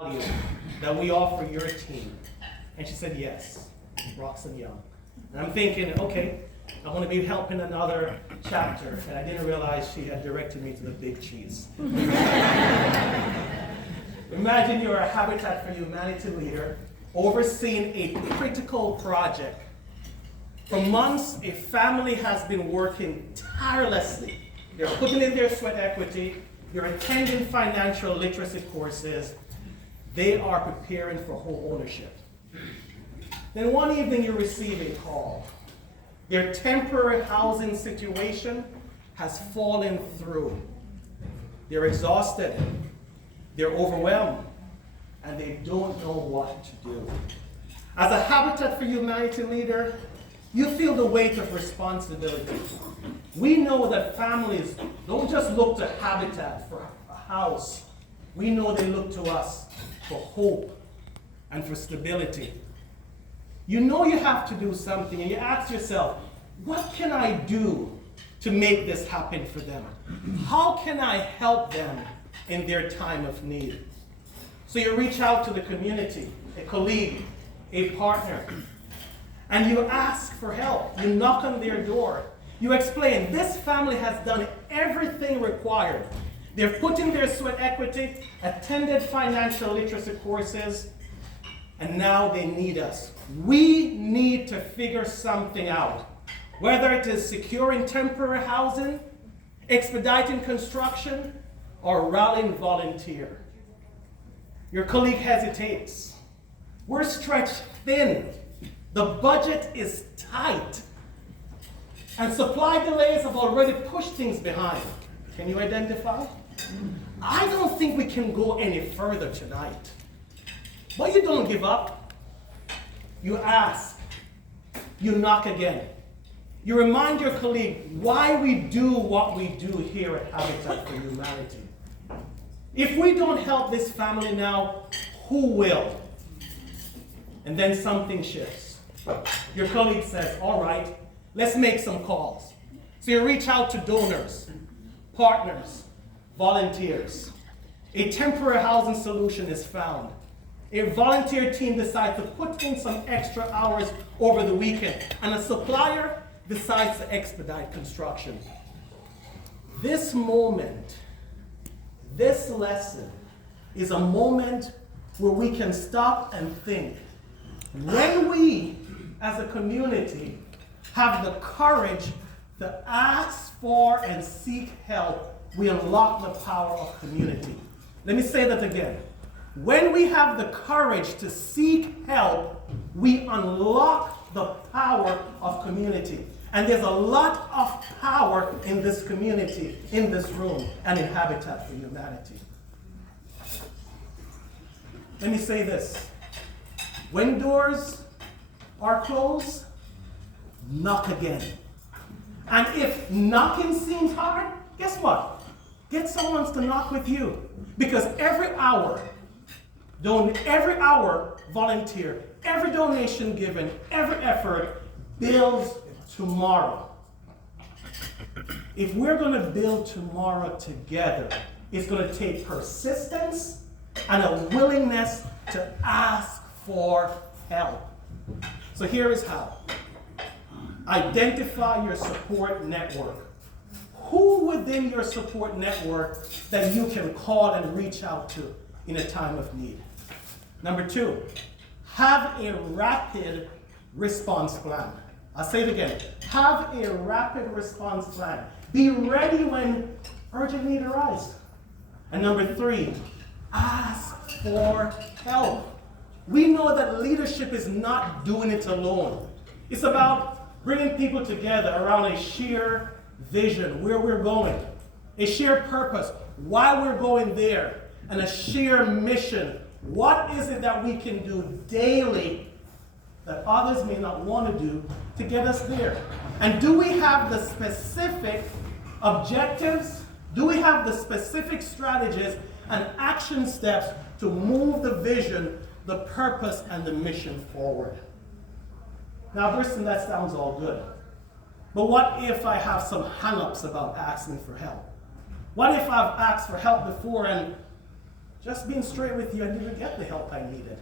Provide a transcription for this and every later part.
value that we offer your team? And she said, yes, Roxanne Young. And I'm thinking, okay, I want to be helping another chapter, and I didn't realize she had directed me to the big cheese. Imagine you're a Habitat for Humanity leader overseeing a critical project. For months, a family has been working tirelessly. They're putting in their sweat equity, they're attending financial literacy courses, they are preparing for home ownership. Then one evening you receive a call. Their temporary housing situation has fallen through. They're exhausted, they're overwhelmed, and they don't know what to do. As a Habitat for Humanity leader, you feel the weight of responsibility. We know that families don't just look to Habitat for a house. We know they look to us for hope and for stability. You know you have to do something, and you ask yourself, what can I do to make this happen for them? How can I help them in their time of need? So you reach out to the community, a colleague, a partner, and you ask for help. You knock on their door. You explain, this family has done everything required. They've put in their sweat equity, attended financial literacy courses, and now they need us. We need to figure something out. Whether it is securing temporary housing, expediting construction, or rallying volunteer. Your colleague hesitates. We're stretched thin. The budget is tight. And supply delays have already pushed things behind. Can you identify? I don't think we can go any further tonight. But you don't give up. You ask. You knock again. You remind your colleague why we do what we do here at Habitat for Humanity. If we don't help this family now, who will? And then something shifts. Your colleague says, all right, let's make some calls. So you reach out to donors, partners, volunteers. A temporary housing solution is found. A volunteer team decides to put in some extra hours over the weekend, and a supplier decides to expedite construction. This moment, this lesson, is a moment where we can stop and think. When we, as a community, have the courage to ask for and seek help, we unlock the power of community. Let me say that again. When we have the courage to seek help, we unlock the power of community. And there's a lot of power in this community, in this room, and in Habitat for Humanity. Let me say this. When doors are closed, knock again. And if knocking seems hard, guess what? Get someone to knock with you. Because every hour volunteer, every donation given, every effort builds tomorrow. If we're going to build tomorrow together, it's going to take persistence and a willingness to ask for help. So here is how. Identify your support network. Who within your support network that you can call and reach out to in a time of need? Number 2, have a rapid response plan. I'll say it again. Have a rapid response plan. Be ready when urgent need arises. And number 3, ask for help. We know that leadership is not doing it alone. It's about bringing people together around a shared vision, where we're going, a shared purpose, why we're going there, and a shared mission. What is it that we can do daily that others may not want to do to get us there? And do we have the specific objectives? Do we have the specific strategies and action steps to move the vision, the purpose, and the mission forward? Now, Bristol, that sounds all good. But what if I have some hang-ups about asking for help? What if I've asked for help before and just being straight with you, I didn't get the help I needed.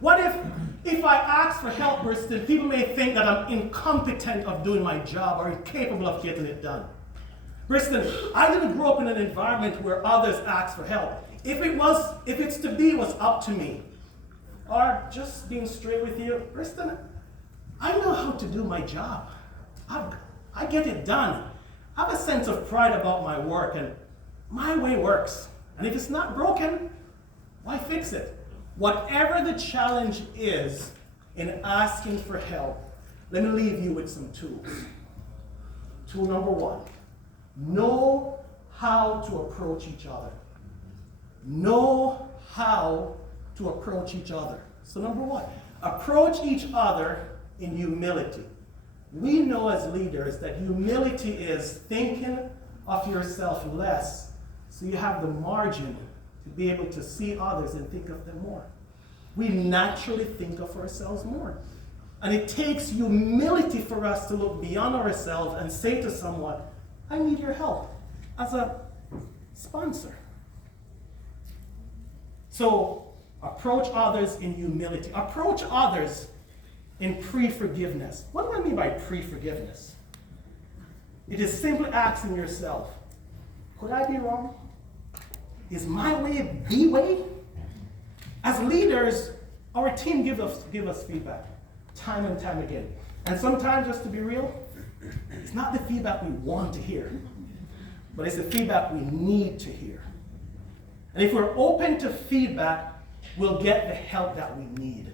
What if I ask for help, Bristol, people may think that I'm incompetent of doing my job or incapable of getting it done. Bristol, I didn't grow up in an environment where others ask for help. If it's to be, it was up to me. Or just being straight with you, Bristol, I know how to do my job. I get it done. I have a sense of pride about my work, and my way works. And if it's not broken, why fix it? Whatever the challenge is in asking for help, let me leave you with some tools. Tool number one, know how to approach each other. Know how to approach each other. So number one, approach each other in humility. We know as leaders that humility is thinking of yourself less so you have the margin to be able to see others and think of them more. We naturally think of ourselves more. And it takes humility for us to look beyond ourselves and say to someone, I need your help, as a sponsor. So approach others in humility. Approach others in pre-forgiveness. What do I mean by pre-forgiveness? It is simply asking yourself, could I be wrong? Is my way the way? As leaders, our team give us feedback time and time again. And sometimes, just to be real, it's not the feedback we want to hear, but it's the feedback we need to hear. And if we're open to feedback, we'll get the help that we need.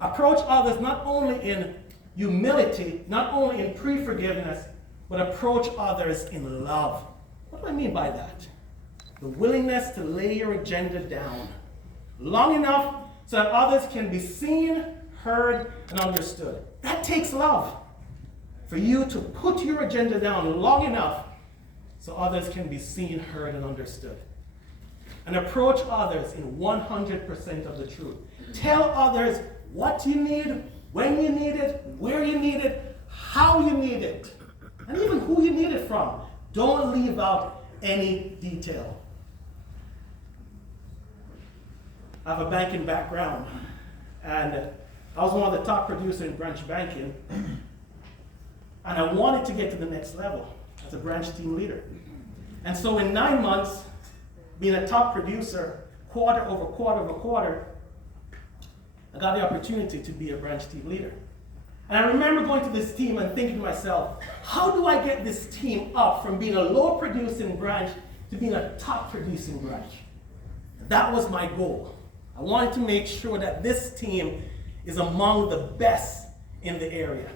Approach others not only in humility, not only in pre-forgiveness, but approach others in love. What do I mean by that? The willingness to lay your agenda down long enough so that others can be seen, heard, and understood. That takes love. For you to put your agenda down long enough so others can be seen, heard, and understood. And approach others in 100% of the truth. Tell others what you need, when you need it, where you need it, how you need it, and even who you need it from. Don't leave out any detail. I have a banking background, and I was one of the top producers in branch banking, and I wanted to get to the next level as a branch team leader. And so in 9 months, being a top producer, quarter over quarter over quarter, I got the opportunity to be a branch team leader. And I remember going to this team and thinking to myself, how do I get this team up from being a low producing branch to being a top producing branch? That was my goal. I wanted to make sure that this team is among the best in the area.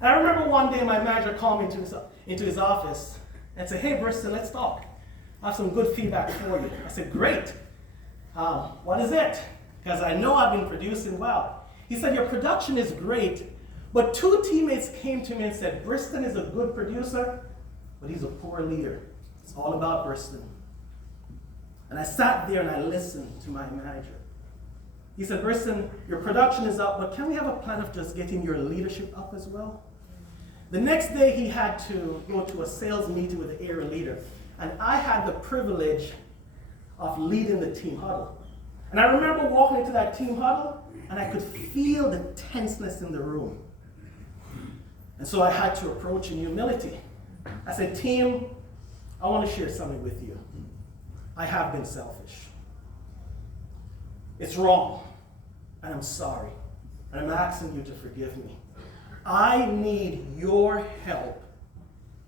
And I remember one day my manager called me into his office and said, hey, Bristol, let's talk. I have some good feedback for you. I said, great. What is it? Because I know I've been producing well. He said, your production is great, but 2 teammates came to me and said, Bristol is a good producer, but he's a poor leader. It's all about Bristol. And I sat there and I listened to my manager. He said, Bristol, your production is up, but can we have a plan of just getting your leadership up as well? The next day he had to go to a sales meeting with the area leader, and I had the privilege of leading the team huddle. And I remember walking into that team huddle, and I could feel the tenseness in the room. And so I had to approach in humility. I said, team, I want to share something with you. I have been selfish. It's wrong, and I'm sorry. And I'm asking you to forgive me. I need your help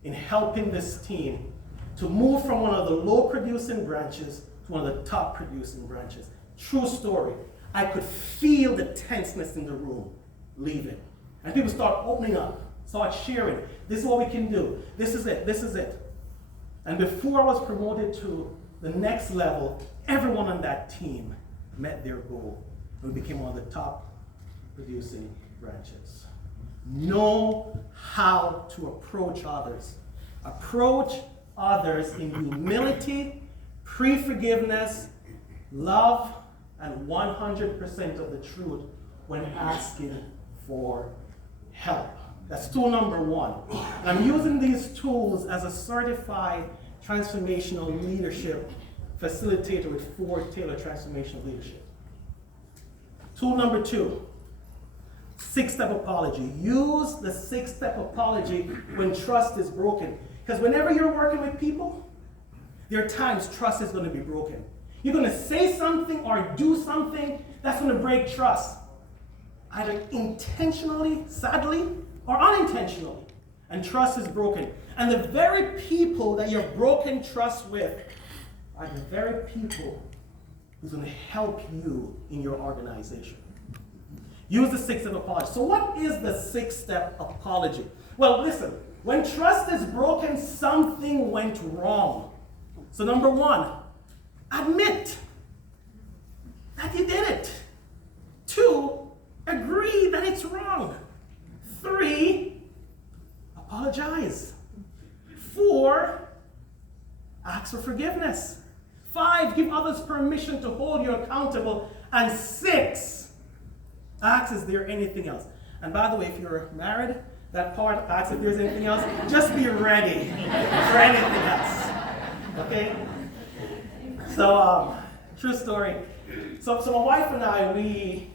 in helping this team to move from one of the low producing branches to one of the top producing branches. True story. I could feel the tenseness in the room leaving. And people start opening up, start sharing. This is what we can do. This is it. This is it. And before I was promoted to the next level, everyone on that team met their goal. And we became one of the top producing branches. Know how to approach others. Approach others in humility, pre-forgiveness, love, and 100% of the truth when asking for help. That's tool number 1. And I'm using these tools as a certified transformational leadership facilitator with 4 tailored transformation leadership. Tool number 2, 6-step apology. Use the 6-step apology when trust is broken. Because whenever you're working with people, there are times trust is going to be broken. You're going to say something or do something that's going to break trust, either intentionally, sadly, or unintentionally. And trust is broken. And the very people that you've broken trust with are the very people who's going to help you in your organization. Use the 6-step apology. So what is the 6-step apology? Well, listen, when trust is broken, something went wrong. So number 1, admit that you did it. 2, agree that it's wrong. 3, apologize. 4, ask for forgiveness. 5, give others permission to hold you accountable. And 6, ask, is there anything else? And by the way, if you're married, that part, ask if there's anything else, just be ready for anything else. Okay? So, true story. So my wife and I, we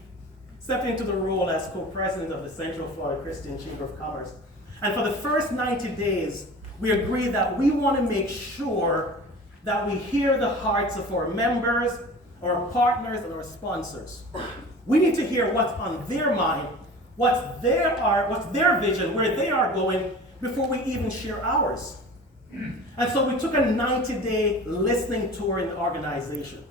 stepped into the role as co-president of the Central Florida Christian Chamber of Commerce. And for the first 90 days, we agreed that we want to make sure that we hear the hearts of our members, our partners, and our sponsors. We need to hear what's on their mind, what's their vision, where they are going, before we even share ours. And so we took a 90-day listening tour in the organization.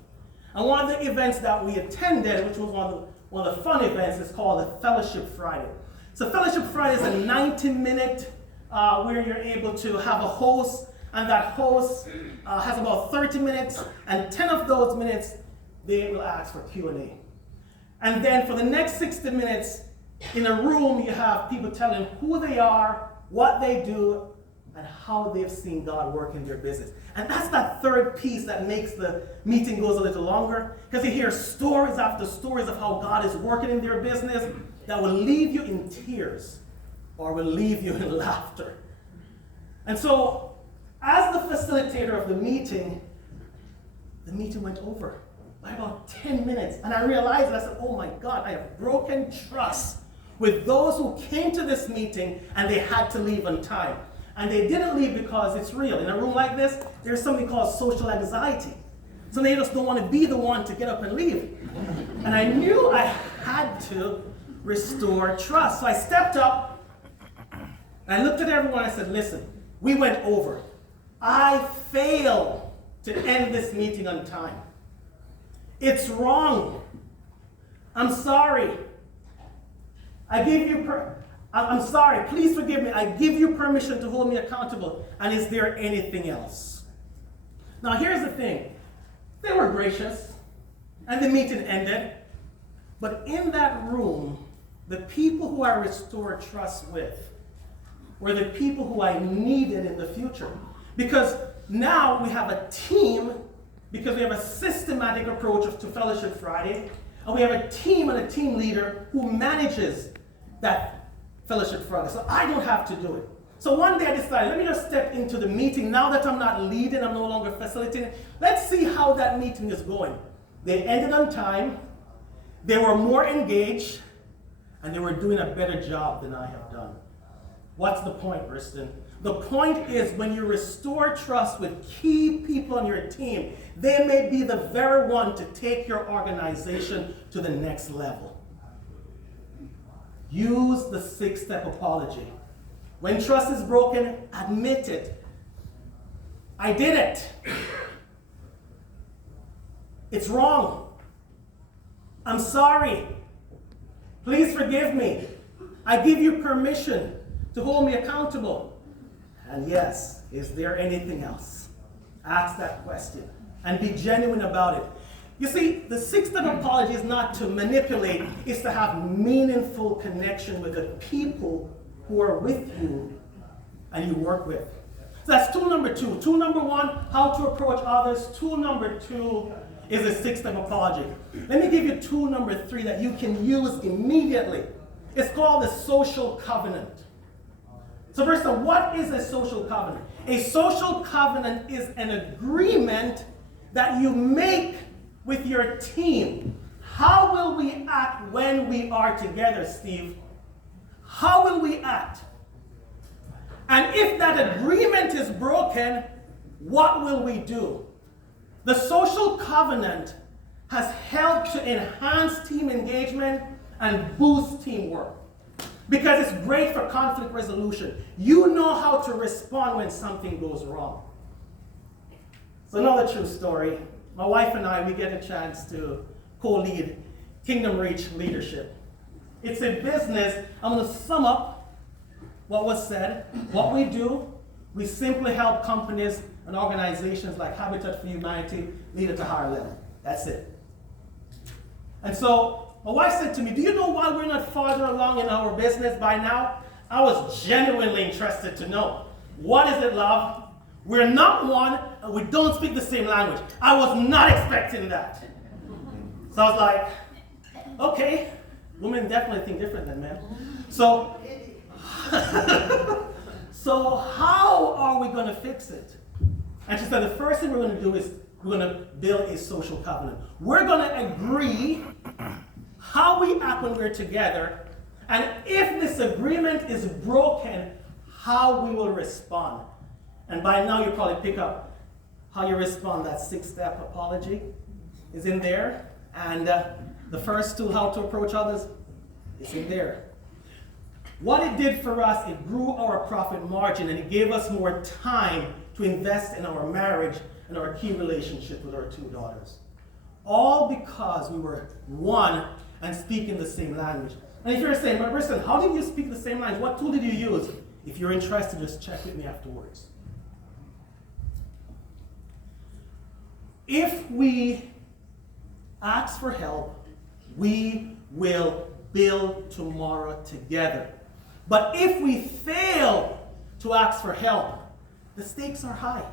And one of the events that we attended, which was one of the fun events, is called the Fellowship Friday. So Fellowship Friday is a 90-minute where you're able to have a host, and that host has about 30 minutes, and 10 of those minutes, they will ask for Q&A. And then for the next 60 minutes, in a room, you have people telling who they are, what they do, and how they've seen God work in their business. And that's that third piece that makes the meeting goes a little longer, because you hear stories after stories of how God is working in their business that will leave you in tears or will leave you in laughter. And so, as the facilitator of the meeting went over by about 10 minutes. And I realized, and I said, oh my God, I have broken trust with those who came to this meeting and they had to leave on time. And they didn't leave because it's real. In a room like this, there's something called social anxiety. So they just don't want to be the one to get up and leave. And I knew I had to restore trust. So I stepped up and I looked at everyone and I said, listen, we went over. I failed to end this meeting on time. It's wrong. I'm sorry. I'm sorry. Please forgive me. I give you permission to hold me accountable. And is there anything else? Now, here's the thing. They were gracious, and the meeting ended. But in that room, the people who I restored trust with were the people who I needed in the future. Because now we have a team, because we have a systematic approach to Fellowship Friday, and we have a team and a team leader who manages that Fellowship Friday. So I don't have to do it. So one day I decided, let me just step into the meeting. Now that I'm not leading, I'm no longer facilitating, let's see how that meeting is going. They ended on time, they were more engaged, and they were doing a better job than I have done. What's the point, Briston? The point is, when you restore trust with key people on your team, they may be the very one to take your organization to the next level. Use the 6-step apology. When trust is broken, admit it. I did it. It's wrong. I'm sorry. Please forgive me. I give you permission to hold me accountable. And yes, is there anything else? Ask that question and be genuine about it. You see, the 6-step apology is not to manipulate, it's to have meaningful connection with the people who are with you and you work with. So that's tool number 2. Tool number 1, how to approach others. Tool number 2 is a 6-step apology. Let me give you tool number 3 that you can use immediately. It's called the social covenant. So first of all, what is a social covenant? A social covenant is an agreement that you make with your team, how will we act when we are together, Steve? How will we act? And if that agreement is broken, what will we do? The social covenant has helped to enhance team engagement and boost teamwork because it's great for conflict resolution. You know how to respond when something goes wrong. So another true story. My wife and I, we get a chance to co-lead Kingdom Reach Leadership. It's a business. I'm going to sum up what was said. What we do, we simply help companies and organizations like Habitat for Humanity lead at a higher level. That's it. And so my wife said to me, do you know why we're not farther along in our business by now? I was genuinely interested to know. What is it, love? We're not one, and we don't speak the same language. I was not expecting that. So I was like, okay, women definitely think different than men. So, so how are we going to fix it? And she said, the first thing we're going to do is we're going to build a social covenant. We're going to agree how we act when we're together, and if this agreement is broken, how we will respond. And by now you probably pick up how you respond. That 6-step apology is in there. And the first tool, how to approach others, is in there. What it did for us, it grew our profit margin and it gave us more time to invest in our marriage and our key relationship with our 2 daughters. All because we were one and speaking the same language. And if you're saying, but listen, how did you speak the same language? What tool did you use? If you're interested, just check with me afterwards. If we ask for help, we will build tomorrow together. But if we fail to ask for help, the stakes are high.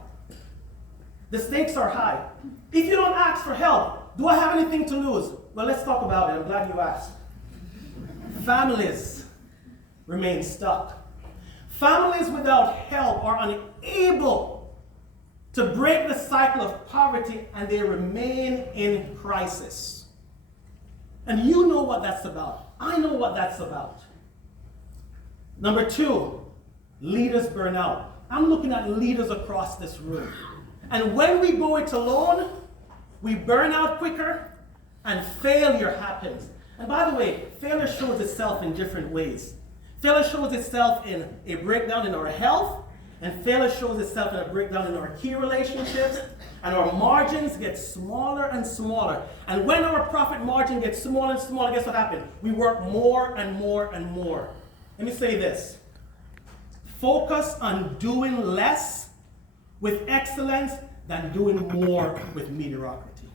The stakes are high. If you don't ask for help, do I have anything to lose? Well, let's talk about it. I'm glad you asked. Families remain stuck. Families without help are unable to break the cycle of poverty, and they remain in crisis. And you know what that's about. I know what that's about. Number 2, leaders burn out. I'm looking at leaders across this room. And when we go it alone, we burn out quicker and failure happens. And by the way, failure shows itself in different ways. Failure shows itself in a breakdown in our health, and failure shows itself in a breakdown in our key relationships, and our margins get smaller and smaller. And when our profit margin gets smaller and smaller, guess what happens? We work more and more and more. Let me say this. Focus on doing less with excellence than doing more with mediocrity.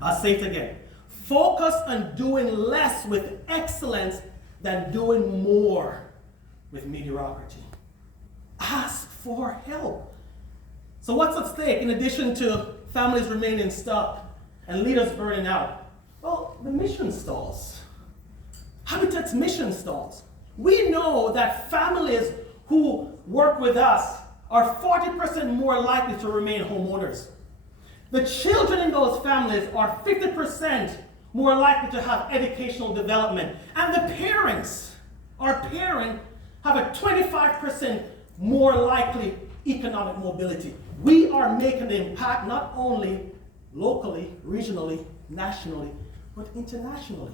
I'll say it again. Focus on doing less with excellence than doing more with mediocrity. Ask for help. So what's at stake in addition to families remaining stuck and leaders burning out? Well, the mission stalls. Habitat's mission stalls. We know that families who work with us are 40% more likely to remain homeowners. The children in those families are 50% more likely to have educational development. And the parents, our parents, have a 25% more likely economic mobility. We are making an impact not only locally, regionally, nationally, but internationally.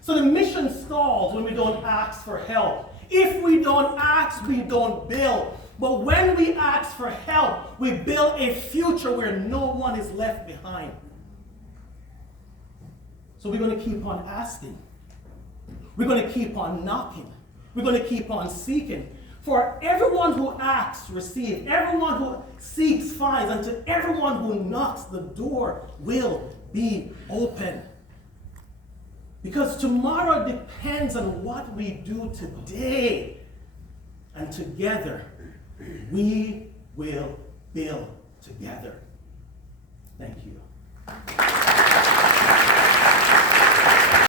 So the mission stalls when we don't ask for help. If we don't ask, we don't build. But when we ask for help, we build a future where no one is left behind. So we're going to keep on asking. We're going to keep on knocking. We're going to keep on seeking. For everyone who asks, receives. Everyone who seeks, finds. And to everyone who knocks, the door will be open. Because tomorrow depends on what we do today. And together, we will build together. Thank you.